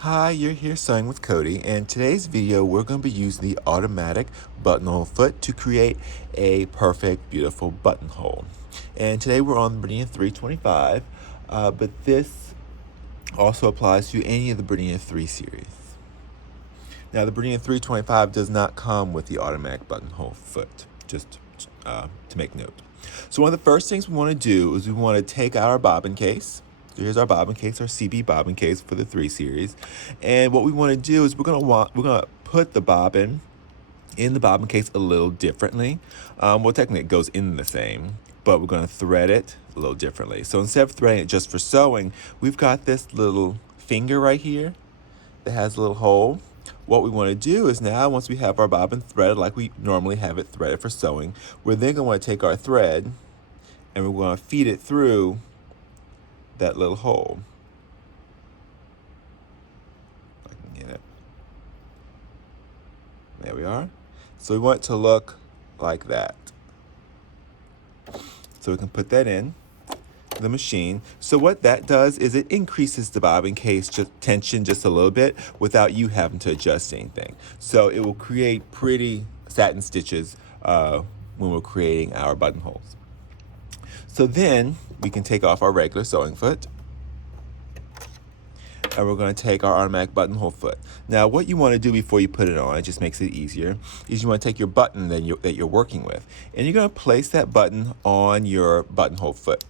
Hi, you're here sewing with Cody, and today's video we're going to be using the automatic buttonhole foot to create a perfect, beautiful buttonhole. And today we're on the BERNINA 325, but this also applies to any of the BERNINA 3 series. Now the BERNINA 325 does not come with the automatic buttonhole foot, just to make note. So one of the first things we want to do is we want to take out our bobbin case. So here's our bobbin case, our CB bobbin case for the 3 series. And what we want to do is we're gonna put the bobbin in the bobbin case a little differently. Well, technically it goes in the same, but we're gonna thread it a little differently. So instead of threading it just for sewing, we've got this little finger right here that has a little hole. What we want to do is now, once we have our bobbin threaded like we normally have it threaded for sewing, we're then going to want to take our thread and we're going to feed it through that little hole. If I can get it. There we are. So we want it to look like that. So we can put that in the machine. So what that does is it increases the bobbin case tension just a little bit without you having to adjust anything. So it will create pretty satin stitches when we're creating our buttonholes. So then we can take off our regular sewing foot and we're going to take our automatic buttonhole foot. Now what you want to do before you put it on, it just makes it easier, is you want to take your button that you're working with and you're going to place that button on your buttonhole foot.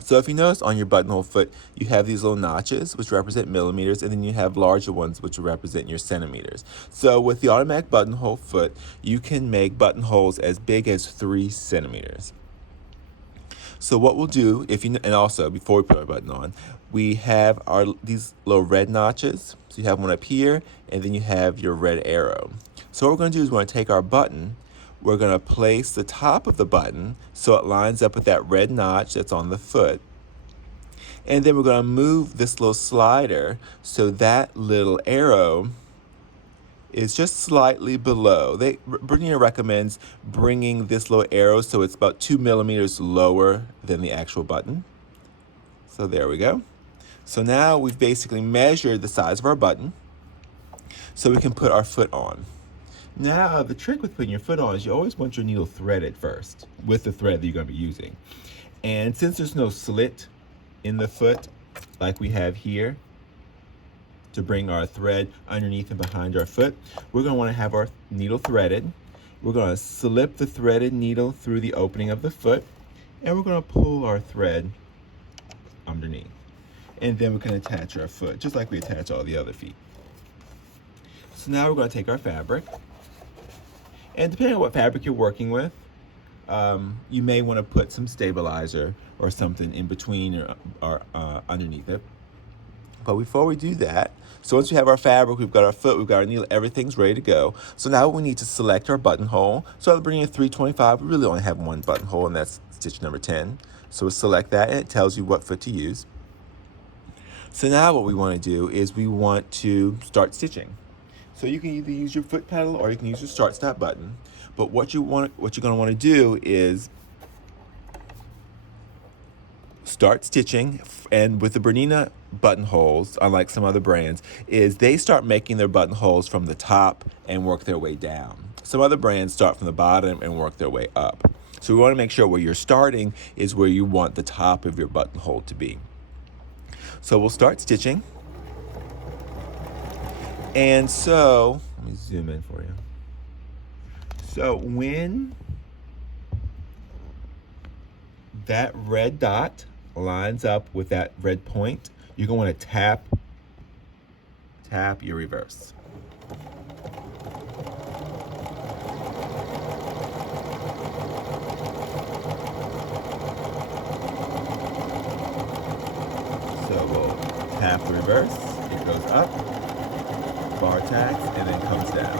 So if you notice on your buttonhole foot, you have these little notches, which represent millimeters, and then you have larger ones, which represent your centimeters. So with the automatic buttonhole foot, you can make buttonholes as big as 3 centimeters. So what we'll do, and also before we put our button on, we have these little red notches. So you have one up here, and then you have your red arrow. So what we're going to do is we're going to take our button. We're going to place the top of the button so it lines up with that red notch that's on the foot. And then we're going to move this little slider so that little arrow is just slightly below. BERNINA recommends bringing this little arrow so it's about 2 millimeters lower than the actual button. So there we go. So now we've basically measured the size of our button so we can put our foot on. Now, the trick with putting your foot on is you always want your needle threaded first with the thread that you're going to be using. And since there's no slit in the foot like we have here to bring our thread underneath and behind our foot, we're going to want to have our needle threaded. We're going to slip the threaded needle through the opening of the foot and we're going to pull our thread underneath. And then we can attach our foot just like we attach all the other feet. So now we're going to take our fabric. And depending on what fabric you're working with, you may want to put some stabilizer or something in between or underneath it. But before we do that, so once we have our fabric, we've got our foot, we've got our needle, everything's ready to go. So now we need to select our buttonhole. So at the BERNINA 325, we really only have one buttonhole, and that's stitch number 10. So we'll select that, and it tells you what foot to use. So now what we want to do is we want to start stitching. So you can either use your foot pedal or you can use your start-stop button. But what you're going to want to do is start stitching. And with the BERNINA buttonholes, unlike some other brands, is they start making their buttonholes from the top and work their way down. Some other brands start from the bottom and work their way up. So we want to make sure where you're starting is where you want the top of your buttonhole to be. So we'll start stitching. And so, let me zoom in for you. So when that red dot lines up with that red point, you're going to want to tap your reverse. So we'll tap the reverse, it goes up, bar tacks, and then comes down.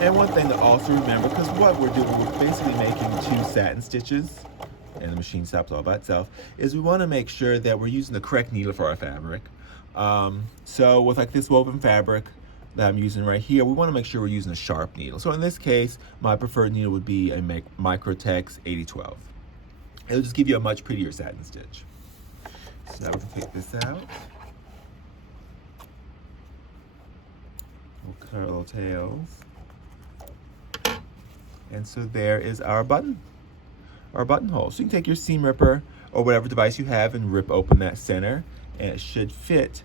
And one thing to also remember, because what we're doing, we're basically making 2 satin stitches, and the machine stops all by itself, is we want to make sure that we're using the correct needle for our fabric. So with like this woven fabric that I'm using right here, we want to make sure we're using a sharp needle. So in this case, my preferred needle would be a Microtex 8012. It'll just give you a much prettier satin stitch. So now we can take this out. We'll cut our little tails. And so there is our buttonhole. So you can take your seam ripper or whatever device you have and rip open that center, and it should fit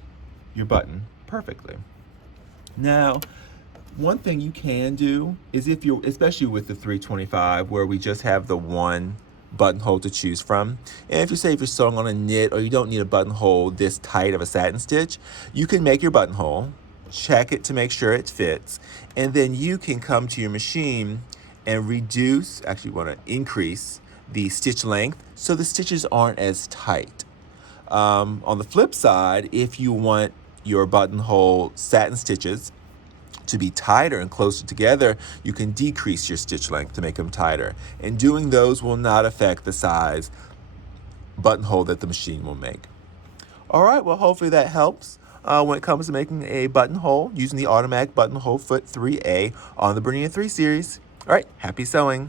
your button perfectly. Now, one thing you can do is if you're, especially with the 325 where we just have the one buttonhole to choose from, and if you if you're sewing on a knit or you don't need a buttonhole this tight of a satin stitch, you can make your buttonhole, check it to make sure it fits, and then you can come to your machine and reduce, actually want to increase the stitch length so the stitches aren't as tight. On the flip side, if you want your buttonhole satin stitches to be tighter and closer together, you can decrease your stitch length to make them tighter. And doing those will not affect the size buttonhole that the machine will make. All right, well, hopefully that helps when it comes to making a buttonhole using the automatic buttonhole foot 3A on the BERNINA 3 series. All right, happy sewing.